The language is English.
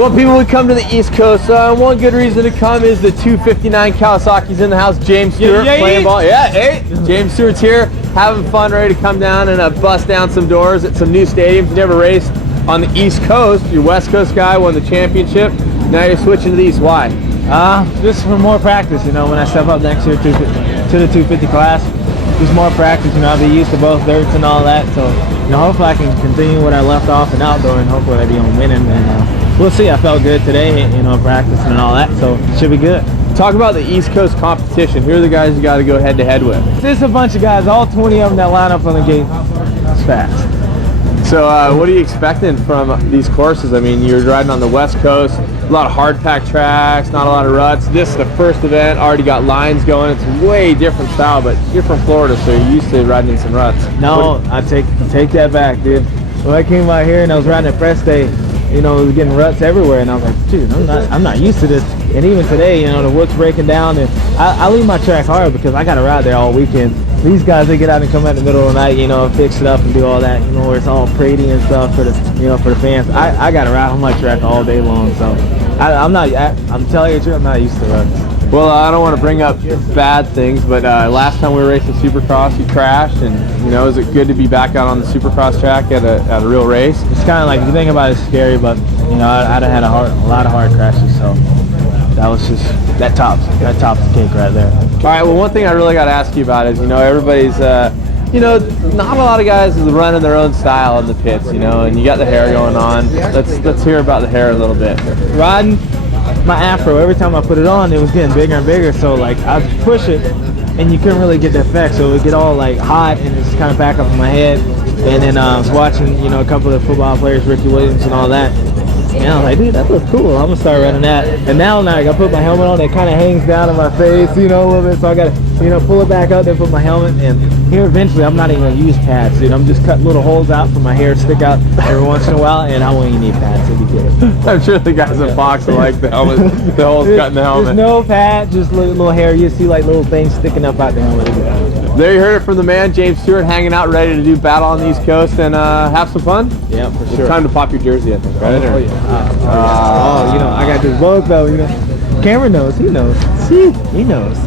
Well, people would come to the East Coast. One good reason to come is the 259 Kawasaki's in the house. James Stewart playing ball. Yeah, hey, James Stewart's here, having fun, ready to come down and bust down some doors at some new stadiums. You never raced on the East Coast. Your West Coast guy won the championship. Now you're switching to the East. Why? Just for more practice. You know, when I step up next year to the 250 class, just more practice. You know, I'll be used to both dirts and all that. So, you know, hopefully I can continue what I left off in outdoor, and hopefully I'll be on winning. And we'll see. I felt good today, you know, practicing and all that, so it should be good. Talk about the East Coast competition. Who are the guys you got to go head-to-head with? There's a bunch of guys, all 20 of them that line up on the gate. It's fast. So what are you expecting from these courses? I mean, you're riding on the West Coast, a lot of hard pack tracks, not a lot of ruts. This is the first event, already got lines going. It's way different style, but you're from Florida, so you're used to riding in some ruts. No, I take that back, dude. When I came out here and I was riding at press day, you know, it was getting ruts everywhere, and I was like, dude, I'm not used to this. And even today, you know, the wood's breaking down, and I leave my track hard because I got to ride there all weekend. These guys, they get out and come out in the middle of the night, you know, fix it up and do all that, you know, where it's all pretty and stuff for the, you know, for the fans. I got to ride on my track all day long, so I'm telling you the truth, I'm not used to ruts. Well, I don't want to bring up bad things, but last time we were racing Supercross, you crashed, and you know, is it good to be back out on the Supercross track at a real race? It's kind of like, if you think about it, it's scary, but you know, I'd have had a lot of hard crashes, so that was just that tops the cake right there. All right. Well, one thing I really got to ask you about is, you know, everybody's, you know, not a lot of guys is running their own style in the pits, you know, and you got the hair going on. Let's hear about the hair a little bit. Riding my afro, every time I put it on, it was getting bigger and bigger, so like I'd push it and you couldn't really get the effect, so it would get all like hot and it's kind of back up in my head. And then I was watching, you know, a couple of football players, Ricky Williams and all that, and I was like, dude, that looks cool, I'm gonna start running that. And now I gotta put my helmet on, it kind of hangs down in my face, you know, a little bit, so I gotta, you know, pull it back up, then put my helmet. And here eventually I'm not even gonna use pads, dude. I'm just cutting little holes out for my hair to stick out every once in a while, and I won't even need pads, it'll be good. I'm sure the guys in Fox will like the helmet, the holes cut in the helmet. There's no pad, just little hair. You see like little things sticking up out the helmet. There you heard it from the man, James Stewart, hanging out, ready to do battle on the East Coast and have some fun. Yeah, for sure. It's time to pop your jersey, I think, right? Oh, yeah. You know, I got this boat though, you know. Cameron knows, he knows. See, he knows.